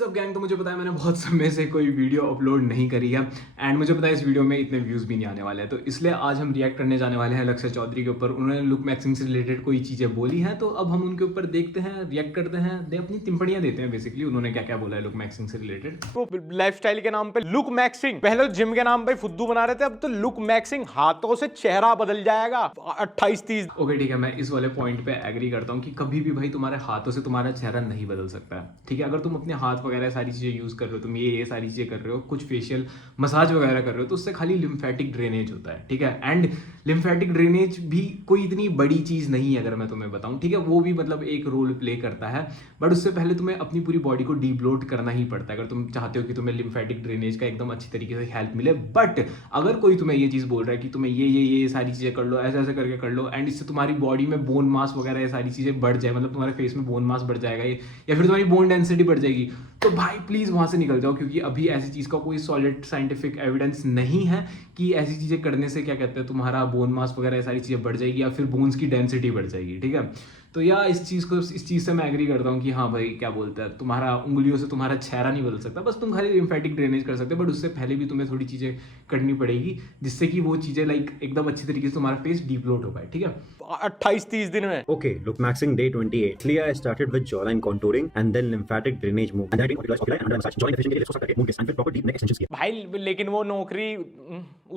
सब गैंग, तो मुझे पता है मैंने बहुत समय से कोई वीडियो अपलोड नहीं करी है एंड मुझे पता है इस वीडियो में इतने व्यूज़ भी नहीं आने वाले हैं, तो इसलिए आज हम रिएक्ट करने जाने वाले हैं लक्ष्य चौधरी के ऊपर। उन्होंने लुक मैक्सिंग से रिलेटेड कोई चीज़ें बोली हैं, तो अब हम उनके ऊपर देखते हैं, रिएक्ट करते हैं, दे अपनी टिप्पणियां देते हैं बेसिकली उन्होंने क्या क्या बोला है लुक मैक्सिंग से रिलेटेड। तो लाइफस्टाइल के नाम पे लुक मैक्सिंग, पहले तो जिम के नाम पे फुद्दू बना रहे थे, अब तो लुक मैक्सिंग, हाथों से चेहरा बदल जाएगा 28-30। ओके ठीक है, मैं इस वाले पॉइंट पे एग्री करता हूँ कि कभी भी भाई तुम्हारे हाथों से तुम्हारा चेहरा नहीं बदल सकता है। ठीक है, अगर तुम अपने हाथ वगैरह सारी चीज़ें यूज़ कर रहे हो, तुम ये सारी चीज़ें कर रहे हो, कुछ फेशियल मसाज वगैरह कर रहे हो, तो उससे खाली लिम्फेटिक ड्रेनेज होता है। ठीक है, एंड लिम्फेटिक ड्रेनेज भी कोई इतनी बड़ी चीज़ नहीं है अगर मैं तुम्हें बताऊँ। ठीक है, वो भी मतलब एक रोल प्ले करता है, बट उससे पहले तुम्हें अपनी पूरी बॉडी को डीब्लोट करना ही पड़ता है अगर तुम चाहते हो कि तुम्हें लिम्फेटिक ड्रेनेज का एकदम अच्छी तरीके से हेल्प मिले। बट अगर कोई तुम्हें ये चीज़ बोल रहा है कि तुम्हें ये सारी चीज़ें कर लो, ऐसे ऐसे करके कर लो, एंड इससे तुम्हारी बॉडी में बोन मास वगैरह ये सारी चीज़ें बढ़ जाए, मतलब तुम्हारे फेस में बोन मास बढ़ जाएगा या फिर तुम्हारी बोन डेंसिटी बढ़ जाएगी, तो भाई प्लीज़ वहाँ से निकल जाओ, क्योंकि अभी ऐसी चीज़ का कोई सॉलिड साइंटिफिक एविडेंस नहीं है कि ऐसी चीज़ें करने से क्या कहते हैं तुम्हारा बोन मास वगैरह ये सारी चीज़ें बढ़ जाएगी या फिर बोन्स की डेंसिटी बढ़ जाएगी। ठीक है, तो या इस चीज़ से मैं एग्री करता हूँ कि हाँ भाई क्या बोलता है, तुम्हारा उंगलियों से तुम्हारा चेहरा नहीं बदल सकता, बस तुम खाली लिम्फेटिक ड्रेनेज कर सकते हो, बट उससे पहले भी तुम्हें थोड़ी चीज़ें करनी पड़ेगी जिससे कि वो चीज़ें लाइक एकदम अच्छी तरीके से तुम्हारा फेस डीप्लोट हो पाए। ठीक है, 28-30 दिन में। Okay, look maxing day 28. Clear, I started with jawline contouring and then lymphatic drainage move. And then I did oculi and under massage. Jawline definition के लिए सोचा करके moon kiss and फिर proper deep neck extensions किए. भाई लेकिन वो नौकरी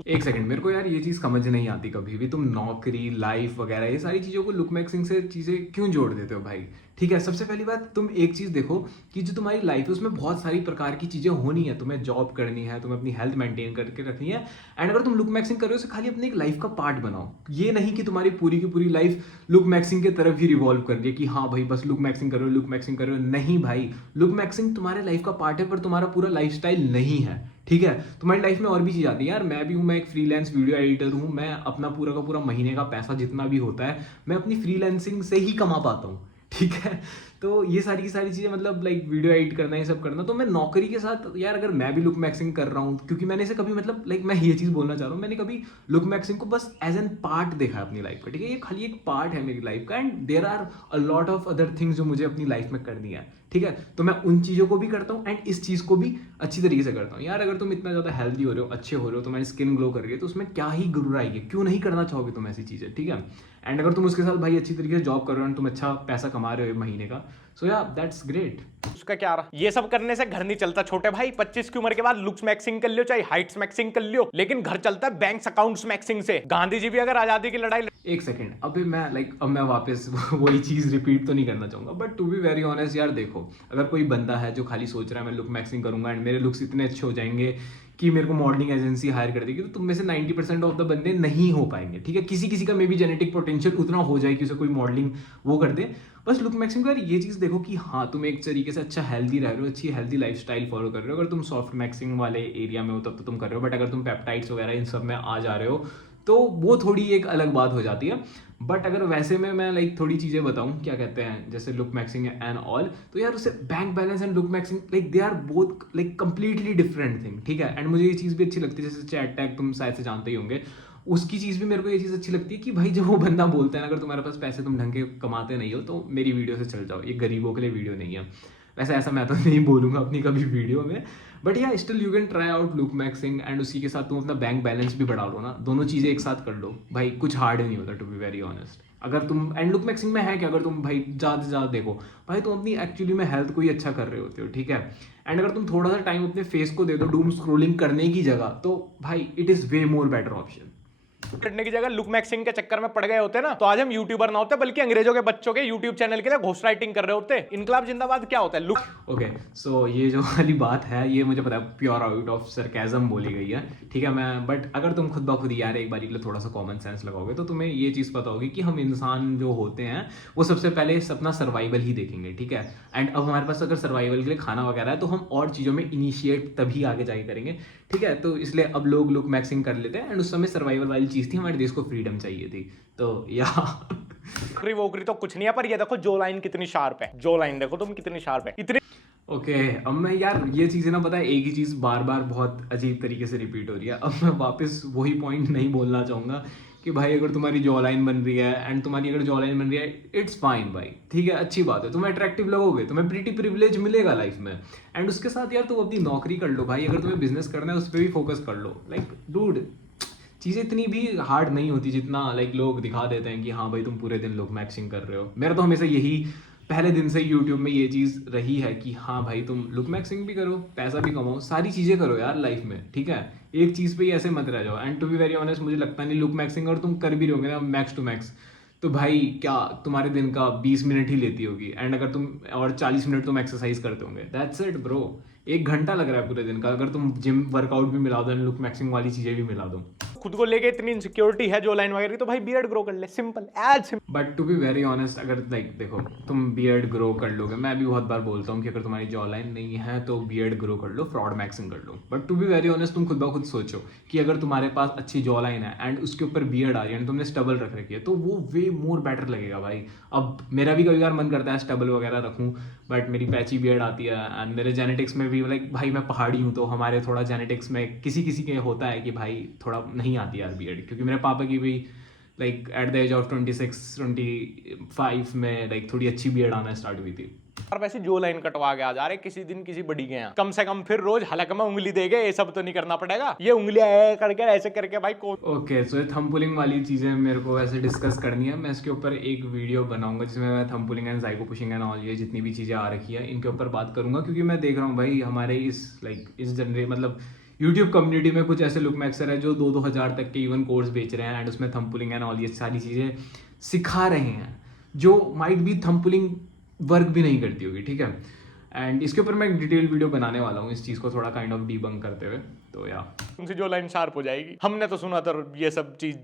एक सेकंड, मेरे को यार ये चीज़ समझ नहीं आती कभी भी, तुम नौकरी लाइफ वगैरह ये सारी चीज़ों को लुक मैक्सिंग से चीज़ें क्यों जोड़ देते हो भाई। ठीक है, सबसे पहली बात तुम एक चीज़ देखो कि जो तुम्हारी लाइफ है उसमें बहुत सारी प्रकार की चीज़ें होनी है, तुम्हें जॉब करनी है, तुम्हें अपनी हेल्थ मेंटेन करके रखनी है, एंड अगर तुम लुक मैक्सिंग कर रहे हो उसे खाली अपनी एक लाइफ का पार्ट बनाओ। ये नहीं कि तुम्हारी पूरी की पूरी लाइफ लुक मैक्सिंग की तरफ ही रिवॉल्व कर रही है कि हाँ भाई बस लुक मैक्सिंग कर रहे हो, लुक मैक्सिंग कर रहे हो। नहीं भाई, लुक मैक्सिंग तुम्हारे लाइफ का पार्ट है पर तुम्हारा पूरा लाइफ नहीं है। ठीक है, तुम्हारी लाइफ में और भी चीज़ आती है यार। मैं भी हूँ, मैं एक फ्रीलांस वीडियो एडिटर हूँ, मैं अपना पूरा का पूरा महीने का पैसा जितना भी होता है मैं अपनी फ्रीलांसिंग से ही कमा पाता हूँ। ठीक है, तो ये सारी की सारी चीज़ें मतलब लाइक वीडियो एडिट करना, ये सब करना, तो मैं नौकरी के साथ यार अगर मैं भी लुक मैक्सिंग कर रहा हूँ, क्योंकि मैंने इसे कभी मतलब लाइक मैं ये चीज़ बोलना चाह रहा हूँ, मैंने कभी लुक मैक्सिंग को बस एज एन पार्ट देखा है अपनी लाइफ का। ठीक है, ये खाली एक पार्ट है मेरी लाइफ का, and there are a lot of other things जो मुझे अपनी लाइफ में करनी है। ठीक है, तो मैं उन चीज़ों को भी करता हूँ एंड इस चीज़ को भी अच्छी तरीके से करता हूँ। यार अगर तुम इतना ज़्यादा हेल्दी हो रहे हो, अच्छे हो रहे हो, तुम्हारी स्किन ग्लो कर रही है, तो उसमें क्या ही गुर्राई है, क्यों नहीं करना चाहोगे तुम ऐसी चीज़ें। ठीक है, एंड अगर तुम उसके साथ भाई अच्छी तरीके से जॉब कर रहे हो, तुम अच्छा पैसा कमा रहे हो महीने का, सो या दैट्स ग्रेट। उसका क्या रहा, ये सब करने से घर नहीं चलता छोटे भाई। 25 की उम्र के बाद लुक्स मैक्सिंग कर लियो, चाहे हाइट्स मैक्सिंग कर लियो, लेकिन घर चलता है बैंक अकाउंट्स मैक्सिंग से। गांधी जी भी अगर आजादी की लड़ाई एक सेकेंड, अभी मैं अब मैं वापस वही चीज़ रिपीट तो नहीं करना चाहूँगा, but to be very honest यार देखो, अगर कोई बंदा है जो खाली सोच रहा है मैं लुक मैक्सिंग करूँगा एंड मेरे लुक्स इतने अच्छे हो जाएंगे कि मेरे को मॉडलिंग एजेंसी हायर कर देगी, तो तुम में से 90% ऑफ द बंदे नहीं हो पाएंगे। ठीक है, किसी किसी का मे बी जेनेटिक पोटेंशियल उतना हो जाए कि उसे कोई मॉडलिंग वो कर दे। बस लुक मैक्सिंग यार ये चीज़ देखो कि हाँ तुम एक तरीके से अच्छा हेल्दी रह रहे हो, अच्छी हेल्दी लाइफस्टाइल फॉलो कर रहे हो। अगर तुम सॉफ्ट मैक्सिंग वाले एरिया में हो तब तो तुम कर रहे हो, बट अगर तुम पेप्टाइड्स वगैरह इन सब में आ जा रहे हो तो वो थोड़ी एक अलग बात हो जाती है। बट अगर वैसे में मैं लाइक थोड़ी चीज़ें बताऊं, क्या कहते हैं, जैसे लुक मैक्सिंग एंड ऑल, तो यार उससे bank balance and look maxing like they are both like completely different thing. ठीक है, एंड मुझे ये चीज़ भी अच्छी लगती है, जैसे चैट टैग तुम शायद से जानते ही होंगे, उसकी चीज़ भी मेरे को ये चीज़ अच्छी लगती है कि भाई जब वो बंदा बोलता है ना, अगर तुम्हारे पास पैसे तुम ढंग के कमाते नहीं हो तो मेरी वीडियो से चल जाओ, ये गरीबों के लिए वीडियो नहीं है। वैसे ऐसा मैं तो नहीं बोलूँगा अपनी कभी वीडियो में, बट या still you can try out look maxing and उसी के साथ तुम अपना बैंक बैलेंस भी बढ़ा लो ना, दोनों चीज़ें एक साथ कर लो भाई, कुछ हार्ड नहीं होता टू बी वेरी ऑनेस्ट। अगर तुम एंड लुक मैक्सिंग में है कि अगर तुम भाई ज़्यादा से ज़्यादा देखो भाई, तुम अपनी एक्चुअली में हेल्थ को ही अच्छा कर रहे होते हो। ठीक है, एंड अगर तुम थोड़ा सा टाइम अपने फेस को दे दो डूम स्क्रोलिंग करने की जगह, तो भाई it is way more better option. करने की जगह लुक मैक्सिंग के चक्कर में पड़ गए होते ना, तो आज हम यूट्यूबर ना होते, बल्कि अंग्रेजों के बच्चों के यूट्यूब चैनल के लिए घोस्ट राइटिंग कर रहे होते। इनकलाब जिंदाबाद क्या होता है लुक। ओके, सो ये जो वाली बात है ये मुझे पता है प्योर आउट ऑफ सरकाज़म बोली गई है। ठीक है, मैं बट अगर तुम खुद ब खुद यार एक बारी के लिए थोड़ा सा कॉमन सेंस लगाओगे तो तुम्हें ये चीज़ पता होगी कि हम इंसान जो होते हैं वो सबसे पहले अपना सर्वाइवल ही देखेंगे। ठीक है, एंड अब हमारे पास अगर सर्वाइवल के लिए खाना वगैरह है तो हम और चीज़ों में इनिशिएट तभी आगे जाके करेंगे। ठीक है, तो इसलिए अब लोग लुक मैक्सिंग कर लेते हैं एंड उस समय सर्वाइवल वाली चीज़ थी, हमारे देश को फ्रीडम चाहिए थी, तो या नौकरी वोकरी तो कुछ नहीं है, पर ये देखो जो लाइन कितनी शार्प है, जो लाइन देखो तुम कितनी शार्प है, इतनी। ओके, अब मैं यार ये चीज़ें ना पता है एक ही चीज़ बार बार बहुत अजीब तरीके से रिपीट हो रही है। अब मैं वापस वही पॉइंट नहीं बोलना चाहूँगा कि भाई अगर तुम्हारी जॉ लाइन बन रही है एंड तुम्हारी अगर जॉ लाइन बन रही है, इट्स फाइन भाई, ठीक है, अच्छी बात है, तुम्हें अट्रैक्टिव लगोगे, तुम्हें प्रीटी प्रिविलेज मिलेगा लाइफ में। एंड उसके साथ यार तुम अपनी नौकरी कर लो भाई, अगर तुम्हें बिजनेस करना है उस पर भी फोकस कर लो। लाइक डूड, चीज़ें इतनी भी हार्ड नहीं होती जितना लाइक लोग दिखा देते हैं कि हाँ भाई तुम पूरे दिन लुक मैक्सिंग कर रहे हो। मेरा तो हमेशा यही पहले दिन से यूट्यूब में ये चीज़ रही है कि हाँ भाई तुम लुक मैक्सिंग भी करो, पैसा भी कमाओ, सारी चीज़ें करो यार लाइफ में, ठीक है, एक चीज़ पे ही ऐसे मत रह जाओ। And to be very honest, मुझे लगता नहीं लुक मैक्सिंग और तुम कर भी रहोगे ना मैक्स टू मैक्स, तो भाई क्या तुम्हारे दिन का 20 मिनट ही लेती होगी। एंड अगर तुम और 40 मिनट तुम एक्सरसाइज करते होंगे, दैट्स इट ब्रो, 1 घंटा लग रहा है पूरे दिन का, अगर तुम जिम वर्कआउट भी मिला दो एंड लुक मैक्सिंग वाली चीज़ें भी मिला दो। खुद को लेके इतनी इनसिक्योरिटी है जो लाइन वगैरह की, तो भाई बियर्ड ग्रो कर ले, simple as simple. But to be very honest, अगर लाइक देखो तुम बियर्ड ग्रो कर लोगे, मैं भी बहुत बार बोलता हूँ कि अगर तुम्हारी जॉ लाइन नहीं है तो बियर्ड ग्रो कर लो, फ्रॉड मैक्सिंग कर लो। But to be very honest, तुम खुद ब खुद सोचो कि अगर तुम्हारे पास अच्छी जॉ लाइन है एंड उसके ऊपर बियर्ड आ रही है एंड तुमने स्टबल रख रखी है, तो वो वे मोर बेटर लगेगा भाई। अब मेरा भी कभी बार मन करता है स्टबल वगैरह रखूँ, बट मेरी पैची बियर्ड आती है एंड मेरे जेनेटिक्स में भी लाइक भाई मैं पहाड़ी हूँ, तो हमारे थोड़ा जेनेटिक्स में किसी किसी के होता है कि भाई थोड़ा नहीं आती यार बियर्ड, क्योंकि मेरे पापा की भी like at the age of 26-25 में लाइक थोड़ी अच्छी बियर्ड आना स्टार्ट हुई थी। और वैसे जो लाइन कटवा के आ जा रहे किसी दिन किसी बड़ी के यहाँ, कम से कम फिर रोज हलक में उंगली देगे, ये सब तो नहीं करना पड़ेगा, ये उंगलियां करके ऐसे करके भाई को। ओके, सो ये थंब पुलिंग वाली चीज़ें मेरे को ऐसे डिस्कस करनी है, मैं इसके ऊपर एक वीडियो बनाऊंगा जिसमें मैं thumb pulling and zygote pushing and all ये जितनी भी चीज़ें आ रखी है इनके ऊपर बात करूंगा, क्योंकि मैं देख रहा हूँ भाई हमारे इस जनरे मतलब यूट्यूब कम्युनिटी में कुछ ऐसे लुक मैक्सर है जो 2-2 हज़ार तक के इवन कोर्स बेच रहे हैं एंड उसमें थंब पुलिंग एंड ऑल ये सारी चीज़ें सिखा रहे हैं, जो माइट भी थंब पुलिंग वर्क भी नहीं करती होगी, ठीक है। एंड इसके ऊपर मैं एक डिटेल वीडियो बनाने वाला हूँ इस चीज़ को थोड़ा काइंड ऑफ डीबंक करते हुए, तो या तुमसे जो लाइन शार्प हो जाएगी। हमने तो सुना था ये सब चीज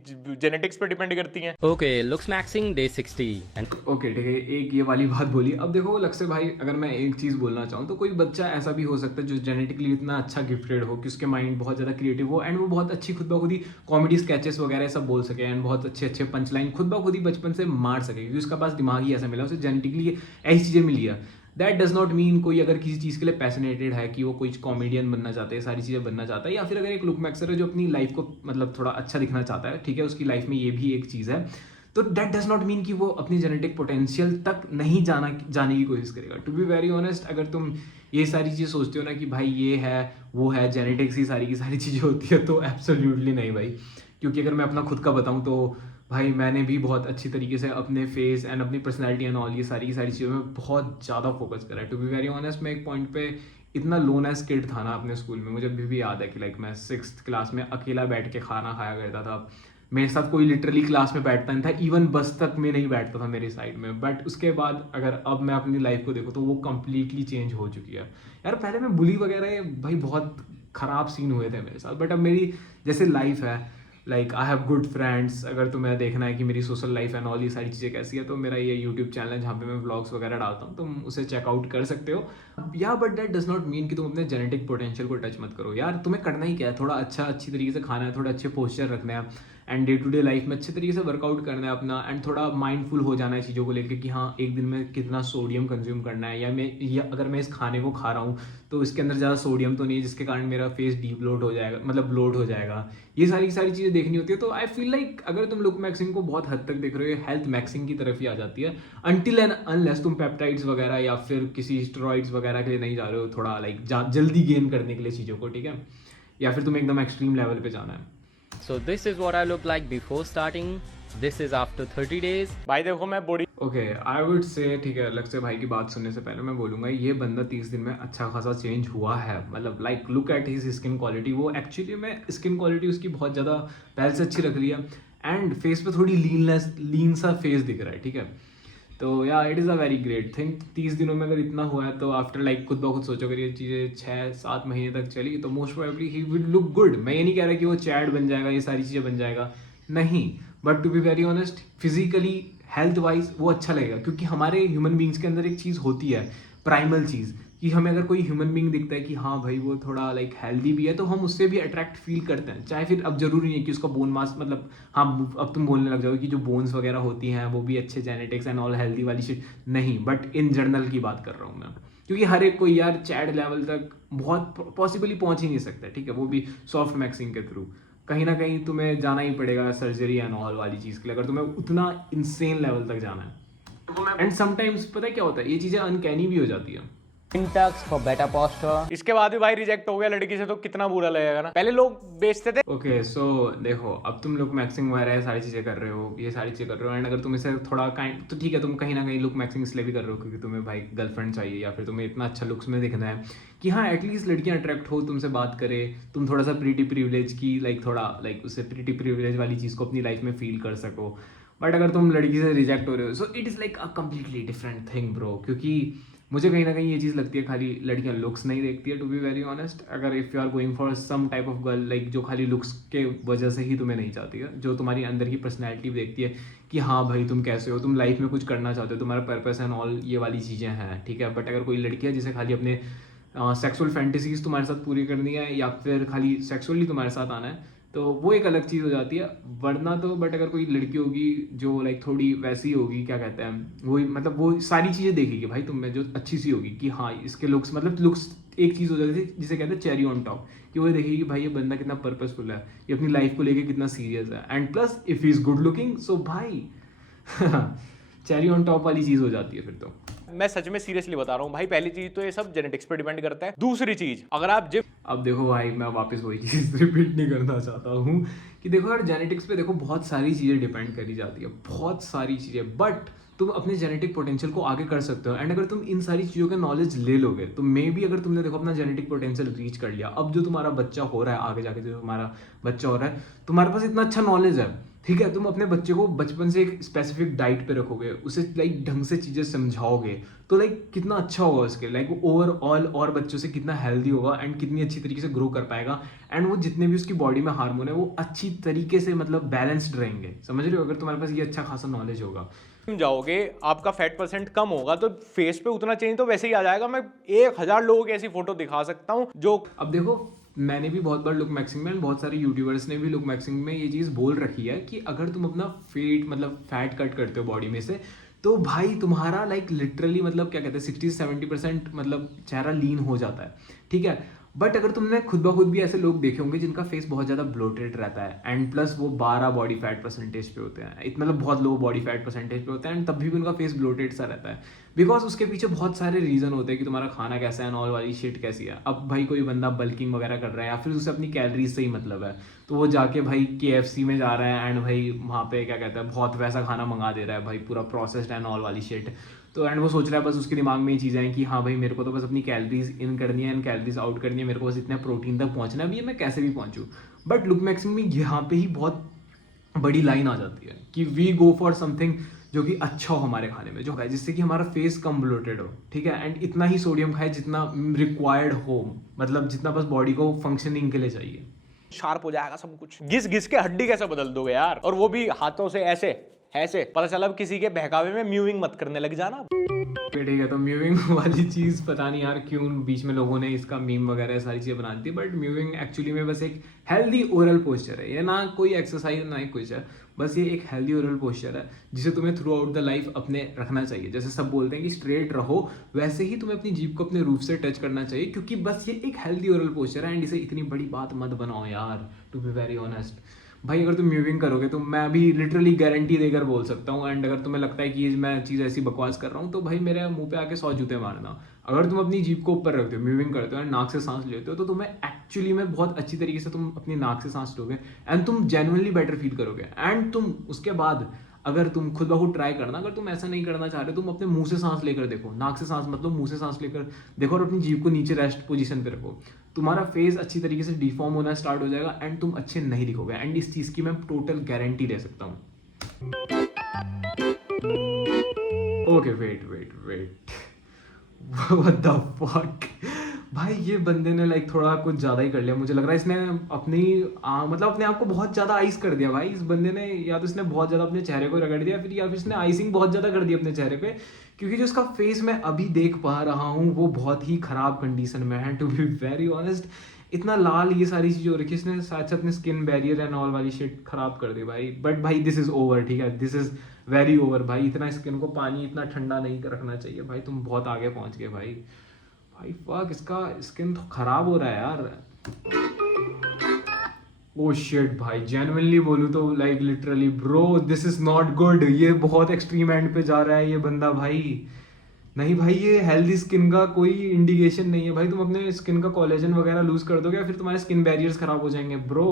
जेनेटिक्स पे डिपेंड करती हैं। Okay, looks maxing day 60 and okay ठीक है, एक ये वाली बात बोली। अब देखो लक्ष्य भाई, अगर मैं एक चीज़ बोलना चाहूँ तो कोई बच्चा ऐसा भी हो सकता है जो जेनेटिकली इतना अच्छा गिफ्टेड हो कि उसके माइंड बहुत ज़्यादा क्रिएटिव हो एंड वो बहुत अच्छी खुद ब खुद ही कॉमेडी स्केचेस वगैरह सब बोल सके एंड बहुत अच्छे अच्छे पंच लाइन खुद ब खुद ही बचपन से मार सके, क्योंकि उसका पास दिमाग ही ऐसा मिला, उसे जेनेटिकली ऐसी चीज़ें मिली है। दैट डज नॉट मीन कोई अगर किसी चीज़ के लिए पैशनेटेड है कि वो कोई कॉमेडियन बनना चाहता है, सारी चीज़ें बनना चाहता है, या फिर अगर एक लुक मैक्सर है जो अपनी लाइफ को मतलब थोड़ा अच्छा दिखना चाहता है, ठीक है, उसकी लाइफ में ये भी एक चीज़ है, तो दैट डज नॉट मीन कि वो अपनी जेनेटिक पोटेंशियल तक नहीं जाने की कोशिश करेगा। टू बी वेरी ऑनेस्ट, अगर तुम ये सारी चीज़ें सोचते हो ना कि भाई ये है वो है, जेनेटिक्स ही सारी की सारी चीज़ें होती है, तो एब्सोल्युटली नहीं भाई। क्योंकि अगर मैं अपना खुद का बताऊँ तो भाई मैंने भी बहुत अच्छी तरीके से अपने फेस एंड अपनी पर्सनैलिटी एंड ऑल ये सारी की सारी चीज़ों में बहुत ज़्यादा फोकस करा है। टू बी वेरी ऑनेस्ट, मैं एक पॉइंट पे इतना लोनेस किड था ना अपने स्कूल में, मुझे अभी भी याद है कि लाइक मैं 6th क्लास में अकेला बैठ के खाना खाया करता था, मेरे साथ कोई लिटरली क्लास में बैठता नहीं था, इवन बस तक में नहीं बैठता था मेरी साइड में। बट उसके बाद अगर अब मैं अपनी लाइफ को देखूँ तो वो कम्प्लीटली चेंज हो चुकी है यार। पहले मैं बुली वगैरह भाई बहुत ख़राब सीन हुए थे मेरे साथ, बट अब मेरी जैसे लाइफ है, like I have good friends. अगर तुम्हें देखना है कि मेरी सोशल लाइफ एंड ऑल ये सारी चीज़ें कैसी है, तो मेरा ये यूट्यूब चैनल है जहाँ पे मैं व्लॉग्स वगैरह डालता हूँ, तुम उसे चेकआउट कर सकते हो या। But that does not mean कि तुम अपने जेनेटिक पोटेंशियल को टच मत करो यार। तुम्हें करना ही क्या है, थोड़ा अच्छी तरीके से खाना है, थोड़ा अच्छे पोस्चर रखना है and day to day life में अच्छे तरीके से वर्कआउट करना है अपना, एंड थोड़ा माइंडफुल हो जाना है चीज़ों को लेकर कि हाँ एक दिन में कितना सोडियम कंज्यूम करना है, या अगर मैं इस खाने को खा रहा हूँ तो इसके अंदर ज़्यादा सोडियम तो नहीं है जिसके कारण मेरा फेस डीब्लोट हो जाएगा, मतलब ब्लोट हो जाएगा। ये सारी चीज़ें देखनी होती है। तो आई फील लाइक अगर तुम लुक मैक्सिंग को बहुत हद तक देख रहे हो, हेल्थ मैक्सिंग की तरफ ही आ जाती है, अनटिल एंड अनलेस तुम पेप्टाइड्स वगैरह या फिर किसी स्टेरॉइड्स वगैरह के लिए नहीं जा रहे हो, थोड़ा लाइक जल्दी गेन करने के लिए चीज़ों को, ठीक है, या फिर तुम्हें एकदम एक्सट्रीम लेवल पे जाना है। so this is what I look like before starting, this is after 30 days. भाई देखो मैं body okay, I would say, ठीक है, लक्ष्य भाई की बात सुनने से पहले मैं बोलूँगा ये बंदा 30 दिन में अच्छा खासा चेंज हुआ है। मतलब like look at his skin quality, वो एक्चुअली में स्किन क्वालिटी उसकी बहुत ज़्यादा पहले से अच्छी रख रही है एंड फेस पे थोड़ी लीन सा फेस दिख रहा है, ठीक है। तो या it is a very great thing. 30 दिनों में अगर इतना हुआ है तो आफ्टर लाइक खुद ब खुद सोचो, अगर ये चीज़ें 6-7 महीने तक चली तो most probably he will look good. मैं ये नहीं कह रहा कि वो चैड बन जाएगा, ये सारी चीज़ें बन जाएगा, नहीं, but to be very honest physically health wise वो अच्छा लगेगा। क्योंकि हमारे ह्यूमन बींग्स के अंदर एक चीज़ होती है, प्राइमल चीज़, कि हमें अगर कोई ह्यूमन बींग दिखता है कि हाँ भाई वो थोड़ा लाइक हेल्दी भी है, तो हम उससे भी अट्रैक्ट फील करते हैं। चाहे फिर अब जरूरी नहीं है कि उसका बोन मास, मतलब हाँ अब तुम बोलने लग जाओगे कि जो बोन्स वगैरह होती हैं वो भी अच्छे जेनेटिक्स एंड ऑल हेल्दी वाली शिट, नहीं, बट इन जनरल की बात कर रहा हूँ मैं। क्योंकि हर एक कोई यार चैड लेवल तक बहुत पॉसिबली पहुँच ही नहीं सकता, ठीक है, वो भी सॉफ्ट मैक्सिंग के थ्रू। कहीं ना कहीं तुम्हें जाना ही पड़ेगा सर्जरी एंड ऑल वाली चीज़ के लिए, अगर तुम्हें उतना इंसेन लेवल तक जाना है। एंड समटाइम्स पता है क्या होता है, ये चीज़ें अनकैनी भी हो जाती है। Syntax for better posture. इसके बाद भी भाई रिजेक्ट हो गया लड़की से तो कितना बुरा लगेगा ना। पहले लोग बेचते थे ओके सो देखो, अब तुम लुक मैक्सिंग वगैरह सारी चीज़ें कर रहे हो, ये सारी चीज़ें कर रहे हो, एंड अगर तुम इसे थोड़ा काइंड तो ठीक है, तुम कहीं ना कहीं लुक मैक्सिंग इसलिए भी कर रहे हो क्योंकि तुम्हें भाई गर्लफ्रेंड चाहिए या फिर तुम्हें इतना अच्छा लुक्स में दिखना है कि हाँ एटलीस्ट लड़कियां अट्रैक्ट हो, तुमसे बात करे, तुम थोड़ा सा प्रीटी प्रिविलेज की थोड़ा उससे प्रीटी प्रिविलेज वाली चीज़ को अपनी लाइफ में फील कर सको। बट अगर तुम लड़की से रिजेक्ट हो रहे हो, so it is like a completely different thing bro. क्योंकि मुझे कहीं ना कहीं ये चीज़ लगती है खाली लड़कियां लुक्स नहीं देखती है, टू बी वेरी ऑनेस्ट। अगर if you are going for some type of girl like जो खाली लुक्स के वजह से ही तुम्हें नहीं चाहती है, जो तुम्हारी अंदर की पर्सनैलिटी देखती है कि हाँ भाई तुम कैसे हो, तुम लाइफ में कुछ करना चाहते हो, तुम्हारा पर्पस एंड ऑल ये वाली चीज़ें हैं, ठीक है। बट अगर कोई लड़की है जिसे खाली अपने सेक्सुअल फैंटेसीज तुम्हारे साथ पूरी करनी है या फिर खाली सेक्सुअली तुम्हारे साथ आना है, तो वो एक अलग चीज़ हो जाती है। वरना तो बट अगर कोई लड़की होगी जो थोड़ी वैसी होगी, क्या कहते हैं, वो वो सारी चीज़ें देखेगी भाई तुम में जो अच्छी सी होगी कि हाँ इसके लुक्स लुक्स एक चीज़ हो जाती है जिसे कहते हैं चेरी ऑन टॉप, कि वो देखेगी भाई ये बंदा कितना पर्पसफुल है, ये अपनी लाइफ को लेके कितना सीरियस है, and plus if he is good looking so भाई चेरी ऑन टॉप वाली चीज़ हो जाती है फिर तो। मैं सच में सीरियसली बता रहा हूँ भाई, पहली चीज तो ये सब जेनेटिक्स पे डिपेंड करता है। दूसरी चीज, अगर आप जिम अब देखो भाई मैं वापस वही चीज़ रिपीट नहीं करना चाहता हूँ कि देखो यार जेनेटिक्स पे देखो बहुत सारी चीज़ें डिपेंड करी जाती है, बहुत सारी चीज़ें, बट तुम अपने जेनेटिक पोटेंशियल को आगे कर सकते हो। एंड अगर तुम इन सारी चीज़ों का नॉलेज ले लोगे तो मे बी अगर तुमने देखो अपना जेनेटिक पोटेंशियल रीच कर लिया, अब जो तुम्हारा बच्चा हो रहा है आगे जाके जो तुम्हारा बच्चा हो रहा है, तुम्हारे पास इतना अच्छा नॉलेज है, ठीक है, तुम अपने बच्चे को बचपन से एक स्पेसिफिक डाइट पे रखोगे, उसे ढंग से चीज़ें समझाओगे, तो कितना अच्छा होगा उसके वो ओवरऑल और बच्चों से कितना हेल्दी होगा एंड कितनी अच्छी तरीके से ग्रो कर पाएगा। एंड वो जितने भी उसकी बॉडी में हार्मोन है वो अच्छी तरीके से बैलेंस्ड रहेंगे, समझ रहे हो, अगर तुम्हारे पास ये अच्छा खासा नॉलेज होगा। जाओगे आपका फैट परसेंट कम होगा तो फेस पे उतना चेंज तो वैसे ही आ जाएगा। मैं 1000 लोगों की ऐसी फोटो दिखा सकता हूँ जो, अब देखो मैंने भी बहुत बार लुक मैक्सिंग में, बहुत सारे यूट्यूबर्स ने भी लुक मैक्सिंग में ये चीज़ बोल रखी है कि अगर तुम अपना फैट कट करते हो बॉडी में से, तो भाई तुम्हारा लिटरली क्या कहते हैं 60-70% चेहरा लीन हो जाता है, ठीक है। बट अगर तुमने खुद ब खुद भी ऐसे लोग देखे होंगे जिनका फेस बहुत ज़्यादा ब्लोटेड रहता है एंड प्लस वो 12 बॉडी फैट परसेंटेज पे होते हैं, बहुत लो बॉडी फैट परसेंटेज पे होता है, एंड तब भी उनका फेस ब्लोटेड सा रहता है, बिकॉज उसके पीछे बहुत सारे रीज़न होते हैं कि तुम्हारा खाना कैसा है, ऑल वाली शिट कैसी है। अब भाई कोई बंदा बल्किंग वगैरह कर रहा है या फिर उसे अपनी कैलोरीज से ही है, तो वो जाके भाई KFC में जा रहा है एंड भाई वहाँ पे क्या कहते हैं बहुत वैसा खाना मंगा दे रहा है भाई, पूरा प्रोसेस्ड एंड ऑल वाली शिट। तो एंड वो सोच रहा है, बस उसके दिमाग में ये चीज़ें हैं कि हाँ भाई मेरे को तो बस अपनी कैलोरीज इन करनी है एंड कैलोरीज आउट करनी है, मेरे को बस इतने प्रोटीन तक पहुँचना है, अभी मैं कैसे भी पहुँचूँ। बट लुक मैक्सिंग में यहाँ पे ही बहुत बड़ी लाइन आ जाती है कि वी गो फॉर समथिंग जो कि अच्छा हो हमारे खाने में, जो है जिससे कि हमारा फेस कम ब्लोटेड हो, ठीक है, एंड इतना ही सोडियम खाए जितना रिक्वायर्ड हो, जितना बस बॉडी को फंक्शनिंग के लिए चाहिए। शार्प हो जाएगा सब कुछ। घिस घिस के हड्डी कैसे बदल दोगे यार, और वो भी हाथों से ऐसे ऐसे। पता चला अब किसी के बहकावे में म्यूइंग मत करने लग जाना। ठीक है, तो म्यूविंग वाली चीज़ पता नहीं यार क्यों बीच में लोगों ने इसका मीम वगैरह सारी चीज़ें बना दी, बट म्यूविंग एक्चुअली में बस एक हेल्दी ओरल पोस्चर है, ये ना कोई एक्सरसाइज ना ही कुछ है, बस ये एक हेल्दी ओरल पोस्चर है जिसे तुम्हें थ्रू आउट द लाइफ अपने रखना चाहिए। जैसे सब बोलते हैं कि स्ट्रेट रहो, वैसे ही तुम्हें अपनी जीभ को अपने रूफ से टच करना चाहिए, क्योंकि बस ये एक हेल्दी ओरल पोस्चर है एंड इसे इतनी बड़ी बात मत बनाओ यार, टू बी वेरी ऑनेस्ट। भाई अगर तुम म्यूविंग करोगे तो मैं अभी लिटरली गारंटी देकर बोल सकता हूँ, एंड अगर तुम्हें लगता है कि मैं चीज़ ऐसी बकवास कर रहा हूँ तो भाई मेरे मुंह पे आके 100 जूते मारना। अगर तुम अपनी जीभ को ऊपर रखते हो, म्यूविंग करते हो एंड नाक से सांस लेते हो, तो तुम्हें एक्चुअली में बहुत अच्छी तरीके से तुम अपनी नाक से सांस लोगे एंड तुम जेन्युइनली बेटर फील करोगे। एंड तुम उसके बाद अगर तुम खुद ब खुद ट्राई करना, अगर तुम ऐसा नहीं करना चाह रहे तुम अपने मुंह से सांस लेकर देखो, नाक से सांस मतलब मुंह से सांस लेकर देखो और अपनी जीभ को नीचे रेस्ट पोजीशन पे रखो, तुम्हारा फेस अच्छी तरीके से डिफॉर्म होना स्टार्ट हो जाएगा एंड तुम अच्छे नहीं दिखोगे। एंड इस चीज़ की मैं टोटल गारंटी दे सकता हूँ। Okay wait what the fuck भाई, ये बंदे ने थोड़ा कुछ ज़्यादा ही कर लिया, मुझे लग रहा है इसने अपनी अपने आप को बहुत ज़्यादा आइस कर दिया भाई इस बंदे ने, या तो इसने बहुत ज़्यादा अपने चेहरे को रगड़ दिया या फिर इसने आइसिंग बहुत ज़्यादा कर दी अपने चेहरे पे, क्योंकि जो इसका फेस मैं अभी देख पा रहा हूँ वो बहुत ही ख़राब कंडीशन में है, टू बी वेरी ऑनेस्ट। इतना लाल ये सारी चीज़ें हो रखी है, इसने साथ साथ अपने स्किन बैरियर एंड ऑल वाली शिट खराब कर दी भाई। बट भाई दिस इज़ ओवर, ठीक है, दिस इज़ वेरी ओवर भाई। इतना स्किन को पानी इतना ठंडा नहीं रखना चाहिए भाई, तुम बहुत आगे पहुँच गए भाई। फक, इसका स्किन तो खराब हो रहा है यार। ओ शिट भाई, जेन्युइनली बोलूँ तो like literally bro, this is not good. ये बहुत एक्सट्रीम एंड पे जा रहा है ये बंदा भाई। नहीं भाई, ये हेल्दी स्किन का कोई इंडिकेशन नहीं है भाई। तुम अपने स्किन का कोलेजन वगैरह लूज कर दोगे, फिर तुम्हारे स्किन बैरियर्स खराब हो जाएंगे ब्रो।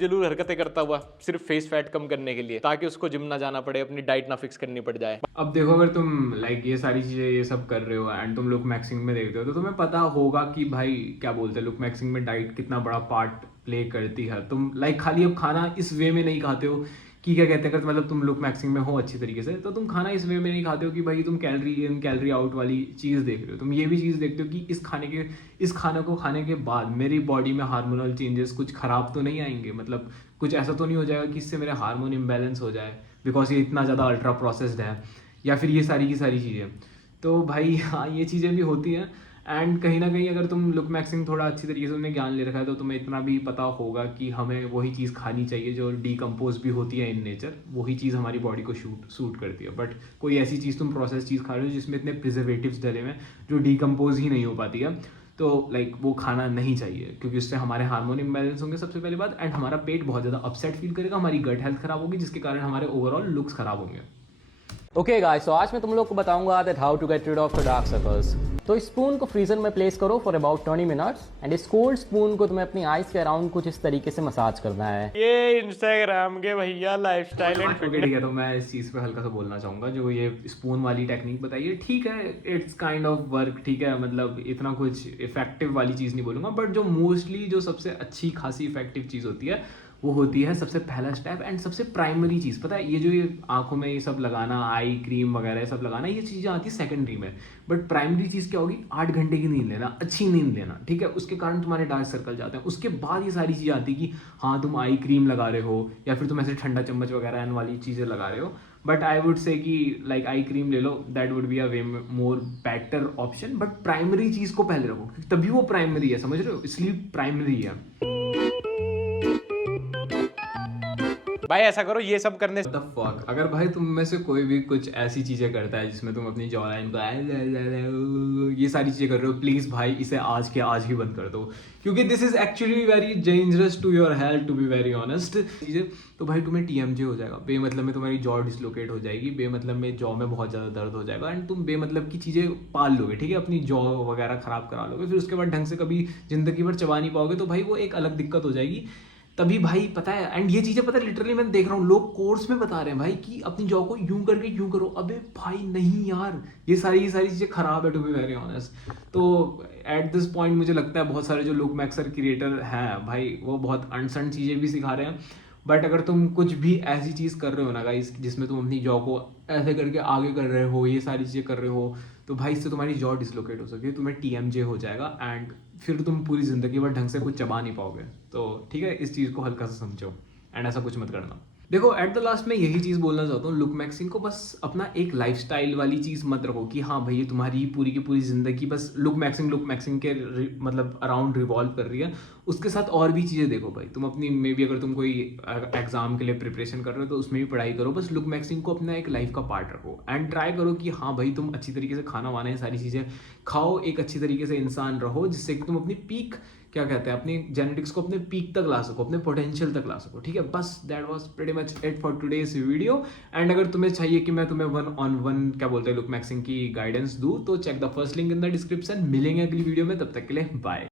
जरूर हरकतें करता हुआ सिर्फ फेस फैट कम करने के लिए, ताकि उसको जिम ना जाना पड़े, अपनी डाइट ना फिक्स करनी पड़ जाए। अब देखो, अगर तुम लाइक ये सारी चीजें ये सब कर रहे हो एंड तुम लुक मैक्सिंग में देखते हो, तो तुम्हें पता होगा कि भाई क्या बोलते हैं, लुक मैक्सिंग में डाइट कितना बड़ा पार्ट प्ले करती है। तुम लाइक खाली अब खाना इस वे में नहीं खाते हो कि क्या कहते हैं, अगर मतलब तुम लुक मैक्सिंग में हो अच्छी तरीके से, तो तुम खाना इस वे में नहीं खाते हो कि भाई तुम कैलोरी इन कैलोरी आउट वाली चीज़ देख रहे हो। तुम ये भी चीज़ देखते हो कि इस खाने को खाने के बाद मेरी बॉडी में हार्मोनल चेंजेस कुछ खराब तो नहीं आएंगे, मतलब कुछ ऐसा तो नहीं हो जाएगा कि इससे मेरे हार्मोन इम्बैलेंस हो जाए बिकॉज ये इतना ज़्यादा अल्ट्रा प्रोसेस्ड है, या फिर ये सारी की सारी चीज़ें। तो भाई हाँ, ये चीज़ें भी होती हैं। एंड कहीं ना कहीं अगर तुम लुक मैक्सिंग थोड़ा अच्छी तरीके से तुमने ज्ञान ले रखा है, तो तुम्हें इतना भी पता होगा कि हमें वही चीज़ खानी चाहिए जो डीकम्पोज भी होती है इन नेचर, वही चीज़ हमारी बॉडी को सूट करती है। बट कोई ऐसी चीज़ तुम प्रोसेस चीज़ खा रहे हो जिसमें इतने प्रिजर्वेटिव्स डले हुए हैं जो डीकम्पोज ही नहीं हो पाती है, तो लाइक वो खाना नहीं चाहिए, क्योंकि उससे हमारे हार्मोन इम्बैलेंस होंगे सबसे पहली बात, एंड हमारा पेट बहुत ज़्यादा अपसेट फील करेगा, हमारी गट हेल्थ खराब होगी, जिसके कारण हमारे ओवरऑल लुक्स खराब होंगे। ओके गाइस, तो आज मैं तुम लोग को बताऊंगा that how to get rid of the dark circles. तो इस स्पून को फ्रीजर में प्लेस करो फॉर अबाउट 20 मिनट्स एंड इस कोल्ड स्पून को तुम्हें अपनी आईज के अराउंड कुछ इस तरीके से मसाज करना है। ये इंस्टाग्राम के भैया लाइफस्टाइल एंड ओके ठीक है, तो मैं इस चीज़ पे हल्का सा बोलना चाहूँगा। जो ये स्पून वाली टेक्निक बताई है, ठीक है, इट्स काइंड ऑफ वर्क, ठीक है, मतलब इतना कुछ इफेक्टिव वाली चीज़ नहीं बोलूँगा, बट जो मोस्टली जो सबसे अच्छी खासी इफेक्टिव चीज़ होती है वो होती है सबसे पहला स्टेप एंड सबसे प्राइमरी चीज़। पता है, ये जो ये आंखों में ये सब लगाना, आई क्रीम वगैरह ये सब लगाना, ये चीज़ें आती है सेकेंडरी में, बट प्राइमरी चीज़ क्या होगी, 8 घंटे की नींद लेना, अच्छी नींद लेना, ठीक है, उसके कारण तुम्हारे डार्क सर्कल जाते हैं। उसके बाद ये सारी चीज़ें आती है कि हाँ तुम आई क्रीम लगा रहे हो या फिर तुम ऐसे ठंडा चम्मच वगैरह इन वाली चीज़ें लगा रहे हो, बट आई वुड से कि लाइक आई क्रीम ले लो, that would be a way more better option. But primary चीज़ को पहले रखो, तभी वो प्राइमरी है, समझ रहे हो, इसलिए प्राइमरी है। भाई ऐसा करो, ये सब करने से What the fuck? अगर भाई तुम में से कोई भी कुछ ऐसी चीजें करता है जिसमें तुम अपनी जॉ लाइन को ये सारी चीजें कर रहे हो, प्लीज भाई इसे आज के आज ही बंद कर दो, क्योंकि this is actually very dangerous to your health, to be very honest. चीजें तो भाई तुम्हें TMJ हो जाएगा, बेमतलब में तुम्हारी जॉ डिसलोकेट हो जाएगी, बेमतलब में जॉ में बहुत ज्यादा दर्द हो जाएगा, एंड तुम बेमतलब की चीजें पाल लोगे, ठीक है, अपनी जॉ वगैरह खराब करा लोगे, फिर उसके बाद ढंग से कभी जिंदगी भर चबा नहीं पाओगे, तो भाई वो एक अलग दिक्कत हो जाएगी। तभी भाई पता है, एंड ये चीज़ें पता है लिटरली मैं देख रहा हूँ लोग कोर्स में बता रहे हैं भाई कि अपनी जॉब को यूं करके यूं करो। अबे भाई नहीं यार, ये सारी चीज़ें खराब है, टू बी वेरी ऑनेस्ट। तो एट दिस पॉइंट मुझे लगता है बहुत सारे जो लुक मैक्सर क्रिएटर हैं भाई, वो बहुत अनसन चीज़ें भी सिखा रहे हैं, बट अगर तुम कुछ भी ऐसी चीज़ कर रहे हो ना गाइस, जिसमें तुम अपनी जॉब को ऐसे करके आगे कर रहे हो, ये सारी चीज़ें कर रहे हो, तो भाई इससे तुम्हारी जॉ डिसलोकेट हो सकती है, तुम्हें TMJ हो जाएगा, एंड फिर तुम पूरी ज़िंदगी भर ढंग से कुछ चबा नहीं पाओगे। तो ठीक है, इस चीज़ को हल्का सा समझो एंड ऐसा कुछ मत करना। देखो एट द लास्ट मैं यही चीज़ बोलना चाहता हूँ, लुक मैक्सिंग को बस अपना एक लाइफस्टाइल वाली चीज़ मत रखो कि हाँ भाई ये तुम्हारी पूरी की पूरी ज़िंदगी बस लुक मैक्सिंग के मतलब अराउंड रिवॉल्व कर रही है। उसके साथ और भी चीज़ें देखो भाई, तुम अपनी मे बी अगर तुम कोई एग्जाम के लिए प्रिपरेशन कर रहे हो तो उसमें भी पढ़ाई करो, बस लुक मैक्सिंग को अपना एक लाइफ का पार्ट रखो, एंड ट्राई करो कि हाँ भाई तुम अच्छी तरीके से खाना वाना ये सारी चीज़ें खाओ, एक अच्छी तरीके से इंसान रहो, जिससे कि तुम अपनी पीक क्या कहते हैं, अपनी जेनेटिक्स को अपने पीक तक ला सको, अपने पोटेंशियल तक ला सको, ठीक है। बस that was pretty much it for today's video. And अगर तुम्हें चाहिए कि मैं तुम्हें 1-on-1 क्या बोलते हैं लुक मैक्सिंग की गाइडेंस दूँ, तो check the first link in the description. मिलेंगे अगली वीडियो में, तब तक के लिए बाय।